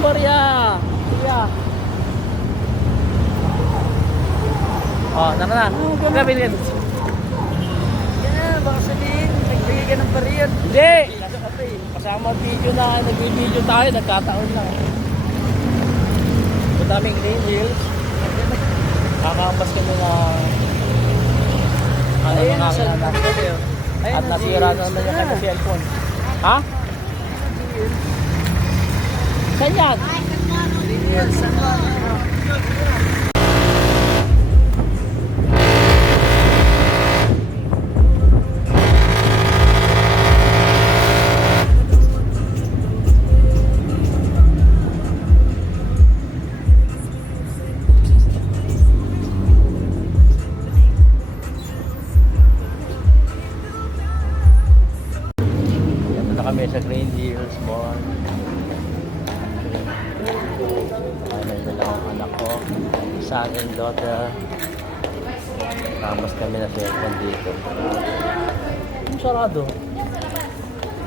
Maria. Iya. Oh, tara na. Gabi din. Yan, baka sabihin, nagbigay ka ng bariyan. Hindi. Kasama video na, nag-video tayo, nagkataon lang. Punta kaming Green Hills. Kakapas kami na Ayun, nasa anak. At nasira na naman yung kanyang cellphone. Ha? Saan yan? Yan, saan ba? Ito na kami sa Green Hills Mall. Ano yung dalawang anak ko, son and daughter. Tamas kami na cellphone dito. Ang sarado.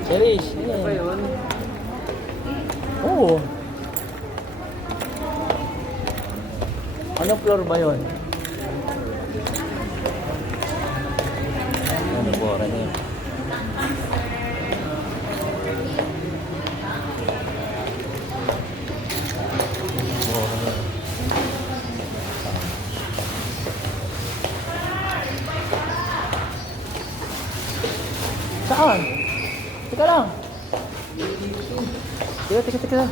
Serious? Ano ba yun? Oo. Anong floor ba yun? Ano po, ano yun? Saan? Teka lang. Teka lang.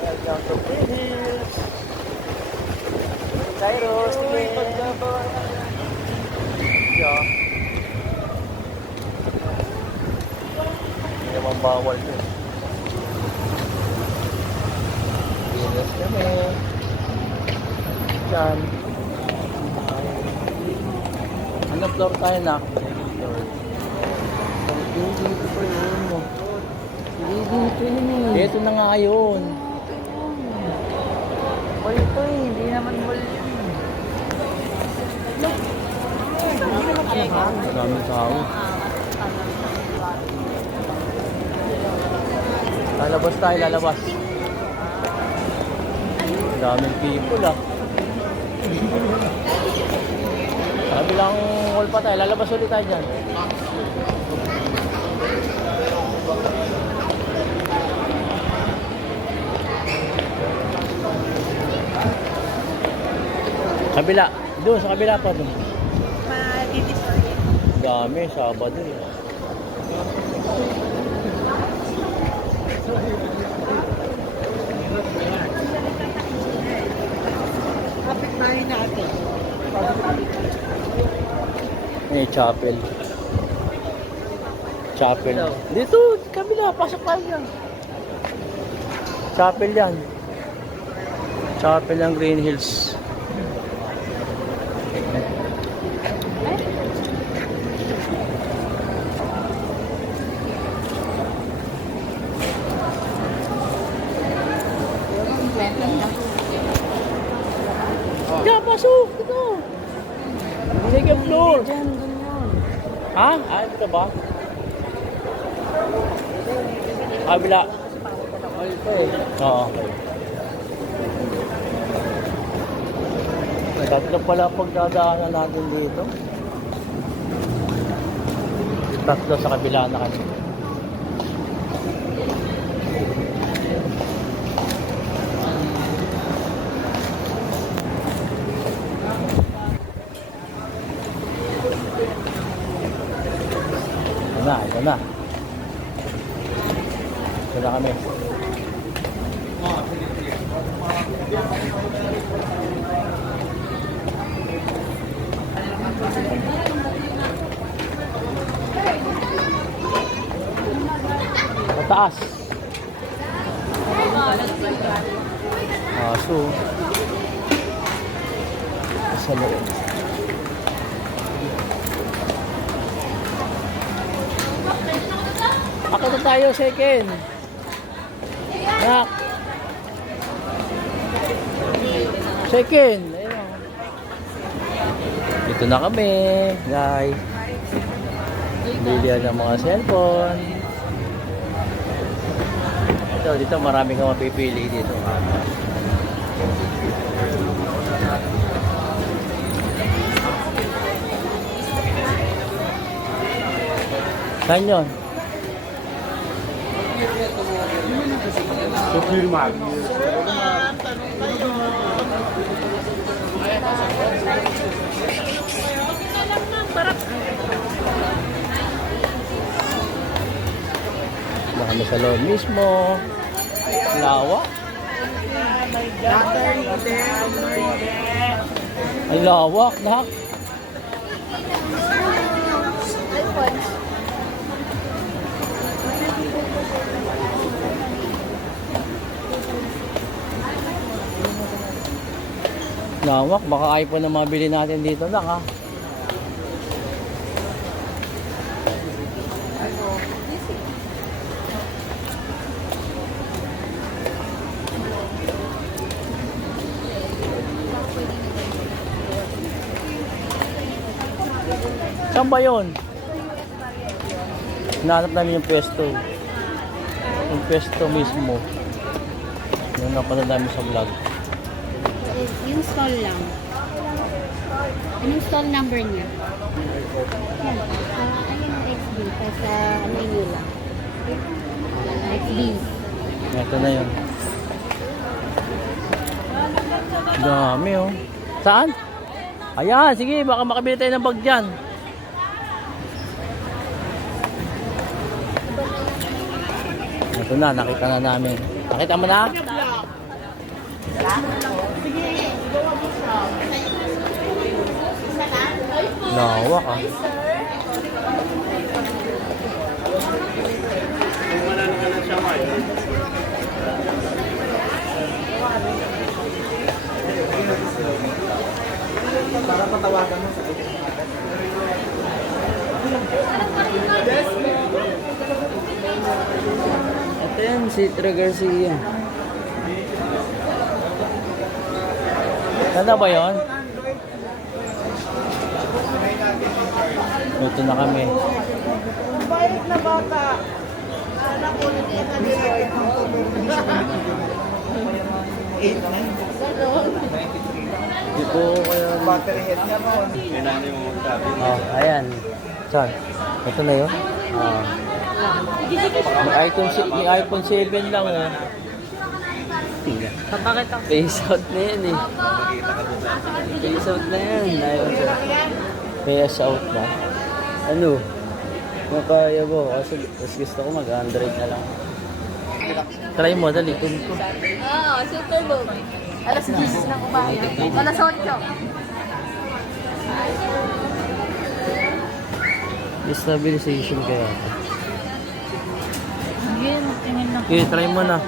Welcome to Green Hills. Kairos, Uy, paggabawa na. yeah. Hindi naman bawal yun. Venus kami. Diyan. Ano floor tayo na? Dito pa yun mo. Dito yun eh. Dito na nga yun. Mall ito eh, hindi naman mall yun. Maraming tao. Lalabas tayo, lalabas. Daming people ah. Sabi lang wall pa tayo, lalabas ulit tayo dyan. Kabila, doon sa kabila pa doon. Dami, Sabado eh. Kapit tayo natin. Eh, chapel. Chapel. Dito, kabila, pasok tayo yan. Chapel yan. Chapel ng Green Hills. Yeah, pasok! Ito! Second floor! Diyan, dun yun. Ha? Ah, ito ba? Kabila. Oo. Tatlo pala pagdadaanan natin dito. Tatlo sa kabila na kami. Ito na. Ito na kami. Pataas. Aso. Sa loob. Ako na tayo, second. Nak. Second. Ayun. Dito na kami, guys. Bilihan ng mga cellphone. Dito marami kang mapipili dito. Saan yun? Confirmado. Baka sa loob mismo. Lawa. Ay, lawak, dak. Lawak, baka iPhone na mabili natin dito lang ha. Saan ba yun? Hinahanap namin yung pwesto. Yung pwesto mismo. Yung napanood namin sa vlog. Yung stall lang. Anong stall number niya? Yan. Ayun, XB. Sa ano yun lang. XB. Ito na yun. Dami oh. Saan? Ayan, sige, baka makabili tayo ng bag dyan. Ito na, nakita na namin. Nakita mo na? Lawak ah. Para patawagan mo sa akin. Ito yan, si Tre Garcia. Ganda ba yun? Ito na kami. Bayad na bata. Anak ko, Hindi po kaya... battery head niya mo. Minani mo magsabi. Oh, ayan. Saan? Ito na yun? Ah. May iPhone 7 lang oh. Bakit ako? Face out na yan eh. Face out na yan. Face out na. Ano? Makaya mo. Kasi mas gusto ko mag-Android na lang. Try mo, dali. Oo, super boom. Alas 10 ng umaga. Alas 8. Stabilization kaya. Yun, tingin lang. Okay, try mo na.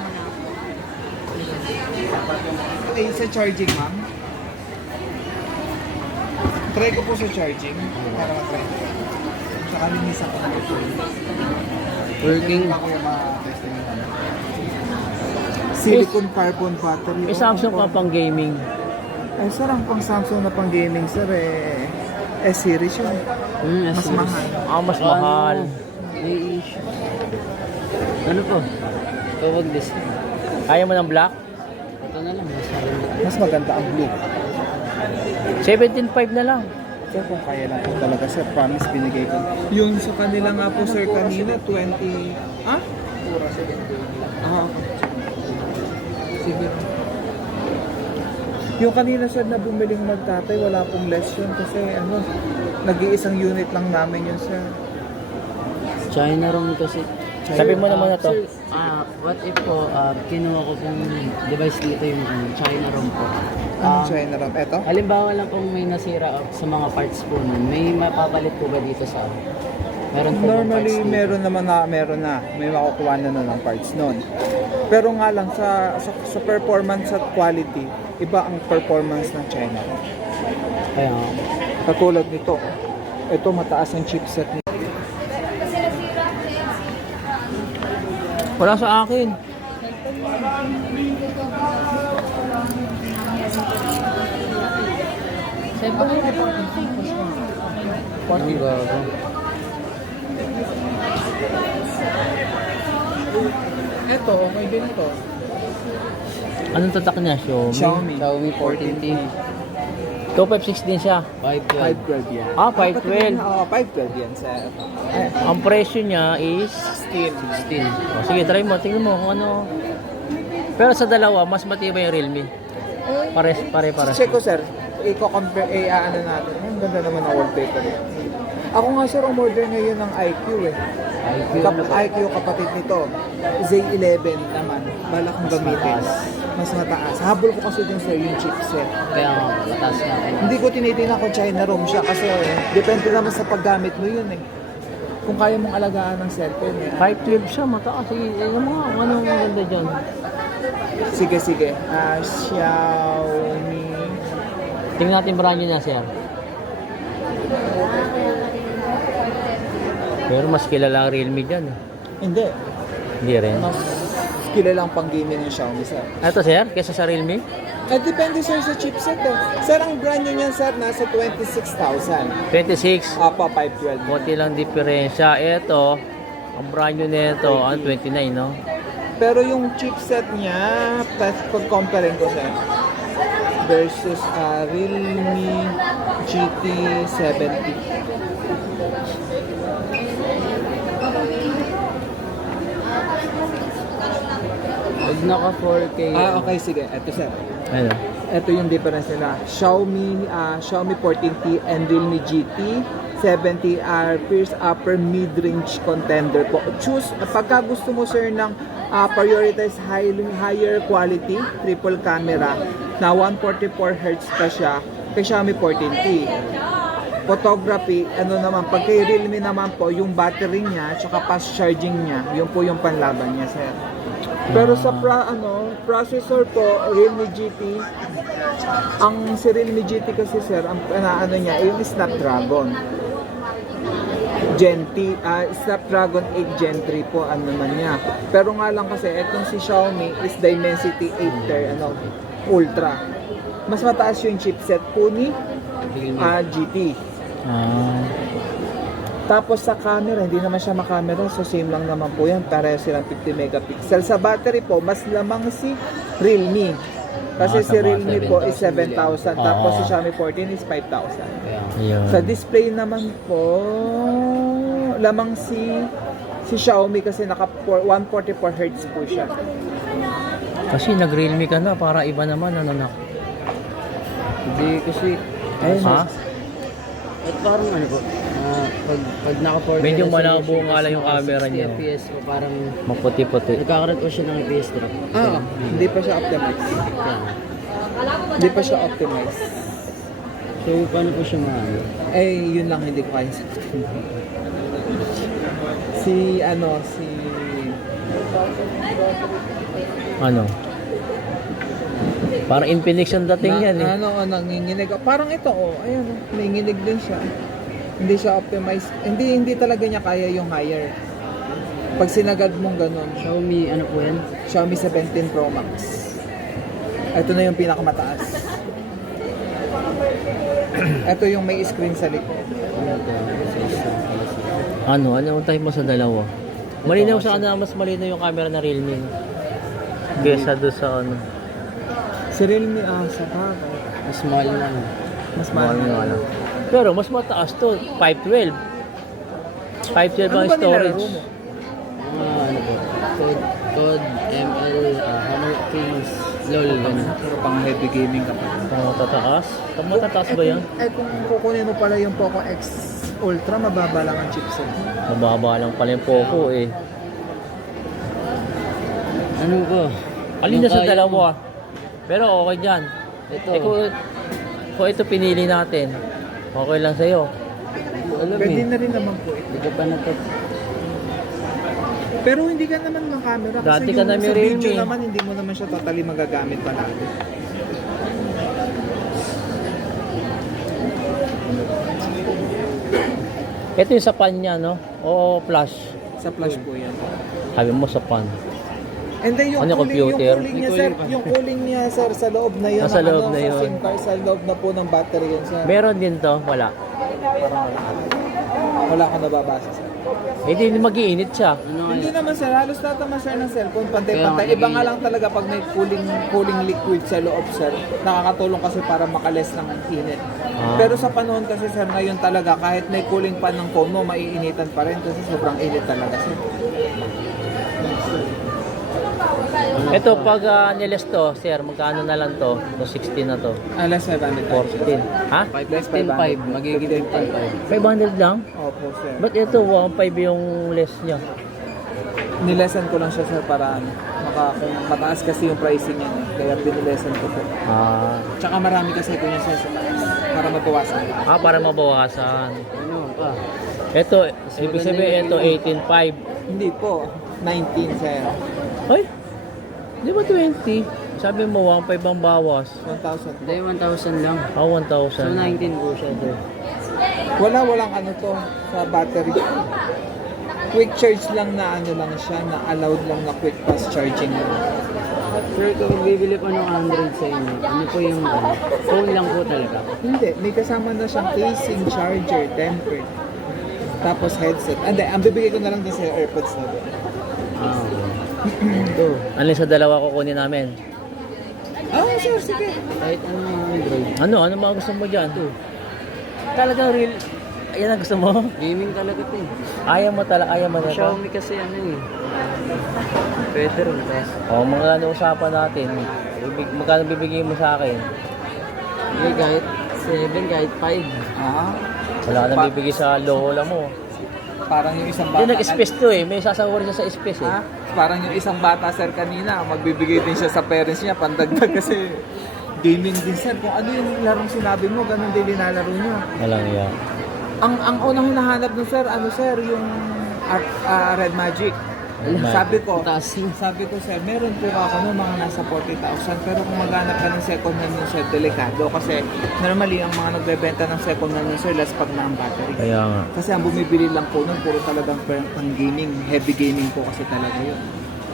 Okay, sa charging, ma'am. Try ko po sa charging. Para matry ko. Sa kalinisan ko na ito. Working. Ako yung ma-testing nyo. Silicon carbon battery. May Samsung ka pang gaming. Ay, sir, ang pang Samsung na pang gaming, sir, S-series yun. Mas mahal. Ah, mas mahal. Ano po? Tawag this. Kaya mo ng black? Ito na lang. Mas maganda ang blue. 17.5 na lang. Sir, kung kaya lang po talaga, sir, promise binigay ko. Yung sa kanila nga po, sir, kanina, 20... Ah? Pura 7. Ah, sige. Yung kanina, sir, na bumiling magtatay, wala pong less yun kasi, ano, nag-iisang unit lang namin yun, sir. China ROM kasi. Sabi mo naman na to. Sir, what if po, kinuha ko pong device dito yung China ROM po. Ano China RAM? Eto? Halimbawa lang kung may nasira sa mga parts po nun, may mapapalit po ba dito sa meron po bang parts Normally, dito? meron na. May makukuha na ng parts nun. Pero nga lang, sa performance at quality, iba ang performance ng China. Kaya, Katulad nito, ito mataas ang chipset nito. Wala sa akin. ang gago. Ito, okay din to. Anong tatak niya? Xiaomi. Xiaomi 14T. 256 din siya. 512 yan. Ah, 512. Oo, 512 yan, sir. Ang presyo niya is... 16. Oh, sige, try mo. Tingnan mo kung ano. Pero sa dalawa, mas matibay yung Realme. Pare. Check ko, sir. Iko-compare, ano natin. Ang ganda naman ng wallpaper. Ako nga, sir, umorder ngayon ng IQ eh. IQ kapatid nito. Z11 naman. Balak kong gamitin. Mas mataas. Habol ko kasi din, sir, yung chipset. Kaya nga, mataas na. Hindi ko tinitingnan kung China ROM siya kasi depende naman sa paggamit mo yun eh. Kung kaya mong alagaan ng cellphone eh. 512 siya, mataas. Sige, ano mga, ano ang maganda dyan? Sige. Xiaomi. Tingnan natin brand nyo na, sir. Pero mas kilala ang Realme dyan. Eh. Hindi. Hindi rin. Mas kilalang pang gaming yung Xiaomi, sir. Ito, sir, kesa sa Realme? Depende, sir, sa chipset eh. Sir, ang brand nyo niyan, sir, nasa 26,000. 26. Apa, 512. Konti lang diferensya. Ito, ang brand nyo nito, 29, no? Pero yung chipset niya, pag-comparing ko, sir, versus Realme GT 70. Pag naka 4K. Okay, sige. Ito, sir. Ano? Ito yung difference nila. Xiaomi 14T and Realme GT 70 are first upper mid-range contender po. Choose, pagka gusto mo, sir, ng prioritize higher quality triple camera na 144Hz pa siya kay Xiaomi 14T. Photography, ano naman, pag kay Realme naman po, yung battery niya tsaka fast charging niya, yun po yung panlaban niya, sir. Pero sa processor po, Realme GT, ang si Realme GT kasi, sir, ang ano niya, yung Snapdragon Gen 8 Snapdragon 8 Gen 3 po, ano naman niya. Pero nga lang kasi, itong si Xiaomi is Dimensity 8 Ultra. Mas mataas yung chipset po ni GT. Tapos sa camera, hindi naman siya makamera, so same lang naman po yan, pareho silang 50 megapixel. Sa battery po, mas lamang si Realme. Kasi si Realme po is 7,000, tapos si Xiaomi 14 is 5,000. Ayun. Sa display naman po, lamang si Xiaomi kasi naka 144Hz po siya. Kasi nag-Realme ka na, para iba naman, ano na. Hindi kasi, Ha? at parang ano po, pag naka 4K. Medyo resolution, malabo nga lang yung naka camera 60 niyo. FPS po, parang Maputi-puti. nagkakaroon po siya ng FPS drop. Hindi pa siya optimized. Kaya, Hindi pa siya optimized. so, paano po siya maano? Yun lang hindi ko kaya sagutin. Si Ano? Parang Infinix ang dating yan eh. nanginginig. Parang ito, ayan, nanginginig din siya. Hindi siya optimized. Hindi talaga niya kaya yung higher. Pag sinagad mong ganun, Xiaomi, ano po yan? Xiaomi 17 Pro Max. Ito na yung pinakamataas. Ito yung may screen sa likod. Ano ang type mo sa dalawa? Malinaw sa ano, mas malinaw yung camera na Realme. No? Kesa doon sa ano. Si Realme, sa bagay. Mas mahal na, no? Mas Mahal mahal. yung ano. Pero mas mataas to, 512. 512 ang Ano ba storage. nilalaro mo? Ano po? COD, ML, Honor Kings, LOL, gano'n. Pero pang heavy gaming ka pa. Matataas? Matataas ba yan? Kung kukunin mo pala yung Poco X Ultra, mababa lang ang chipset. Mababa lang pala yung Poco eh. Ano po? Alin na sa dalawa? Pero okay dyan. Ito. Kung ito pinili natin, okay lang sa'yo. Alam Pwede eh. na rin naman po eh. Hindi ko pa natot. Pero hindi ka naman makamera kasi Dati ka yung na may sa video Realme. naman hindi mo naman siya totally magagamit palagi. Ito yung sa pan niya, no? O flash. Sa flash po yan. Sabi mo sa pan. And then yung Ano, computer? yung cooling niya, sir, yung cooling niya, sir, sa loob na yun. Sa loob na sa yun. SIM card, sa loob na po ng battery yun, sir. Meron din to, wala. Parang wala akong nababasa, sir. Eh, di mag-iinit siya. Ano Hindi kaya? naman sir, halos lahat naman sir ng cellphone, pantay-pantay. Kaya Iba nga nag-iinit. lang talaga pag may cooling liquid sa loob sir, nakakatulong kasi para makales ng init. Ah. Pero sa panahon kasi sir, ngayon talaga, kahit may cooling pan ng phone mo, maiinitan pa rin kasi sobrang init talaga sir. Ito, pag niles to, sir, magkano na lang to? To 16 na to. Less 500. 14. Ha? 15.5, magiging 15.5. 500 lang? Opo sir. Ba't ito, 1.5 yung less niya? Nilesan ko lang siya sir para kung mataas kasi yung pricing niya, kaya binilesan ko po. Ah, Tsaka marami kasi ko niya sir sa taas para matuwasan. para mabawasan. Ano pa? Ito, ibig sabihin, ito 18.5. Hindi po, 19 sir. Ay, di ba 20? Sabi mo, 1.5 ang bawas. 1,000. Hindi, 1,000 lang. Ah, So 1,000. 19 po siya sir. Walang ano to sa battery. Quick charge lang na ano lang siya, na allowed lang na quick fast charging. Sir, kung bibili pa ng Android sa inyo, ano po yung phone lang po talaga? Hindi, may kasama na siyang casing, charger, tempered. Tapos headset. Hindi, ang bibigay ko na lang din sa AirPods na din. Ah, ito. Ano sa dalawa kukunin namin? Sir, sige. Kahit anong Android. Ano mga gusto mo dyan? Talagang real. Ayan ang gusto mo? Gaming talaga ito eh. Ayaw mo na to? Xiaomi kasi ano eh. Pwede rin. Tapos, Magkano usapan natin? Magkano bibigyan mo sa akin? hindi, kahit 7, kahit 5. Wala ka na bibigay sa lola mo. Parang yung isang bata. Hindi, nag-space to eh. May sasawarin siya sa space eh. Parang yung isang bata sir kanina, magbibigay din siya sa parents niya, pandagdag kasi gaming din sir. Kung ano yung larong sinabi mo, ganun din nilalaro niya. Walang yan. Ang unang hinahanap no sir, yung Red Magic. Sabi ko, Taas na. sabi ko sir, meron po ako no mga nasa 40,000 pero kung maghanap ka ng second hand nun sir, delikado kasi normally ang mga nagbebenta ng second hand nun sir, less pag na ang battery. Kaya nga. Kasi ang bumibili lang po nun, puro talagang pang gaming, heavy gaming po kasi talaga yun.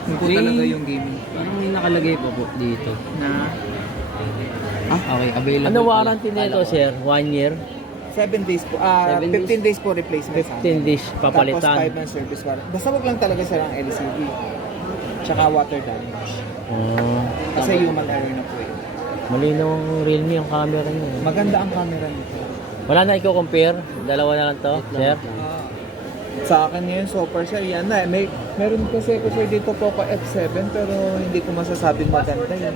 Yun po talaga yung gaming. Parang may nakalagay pa po dito. Na Okay, available. Ano pala. warranty nito, sir? 1 year? 7 days po, 7 days? 15 days po replacement sa akin. 15 days Tapos papalitan. 5 months service warranty. Basta wag lang talaga sir ang LCD. Tsaka water damage. Oh, Kasi human error na po yun. malinaw ang Realme ang camera niya. eh. Maganda ang camera nito. Wala na i-compare? Dalawa na lang to, sir? Sa akin ngayon, so far sir, yan na. Meron kasi ako sir dito Poco F7 pero hindi ko masasabing maganda yun.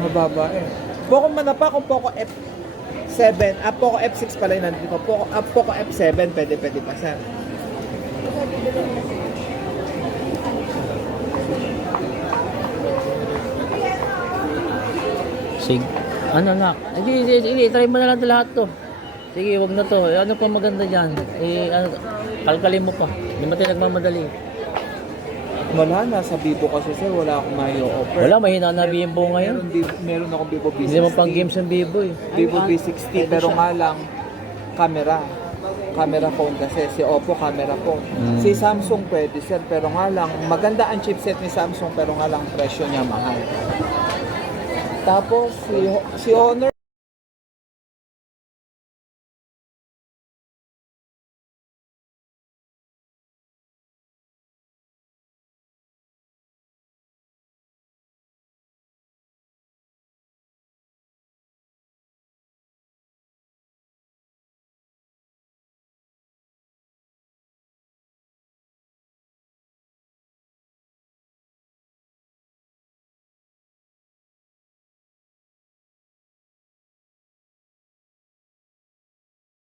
Mababa eh. Poco man na pa kung Poco F7, Poco F6 pala yun nandito. Poco F7, pwede pa sir. Sige. Ano na? Hindi, try mo na lang ito lahat to. Sige, wag na to. Ano pa maganda dyan? Kalkalin mo pa. Hindi mo tayo nagmamadali. Wala na sa Vivo kasi sir, wala akong mayo-offer. Wala, mahina na Vivo ngayon. Meron akong Vivo V60. Hindi mo pang games ng Vivo eh. Vivo V60 pero nga lang camera phone kasi si Oppo camera phone. Si Samsung pwede sir pero nga lang maganda ang chipset ni Samsung pero nga lang presyo niya mahal. Tapos si Honor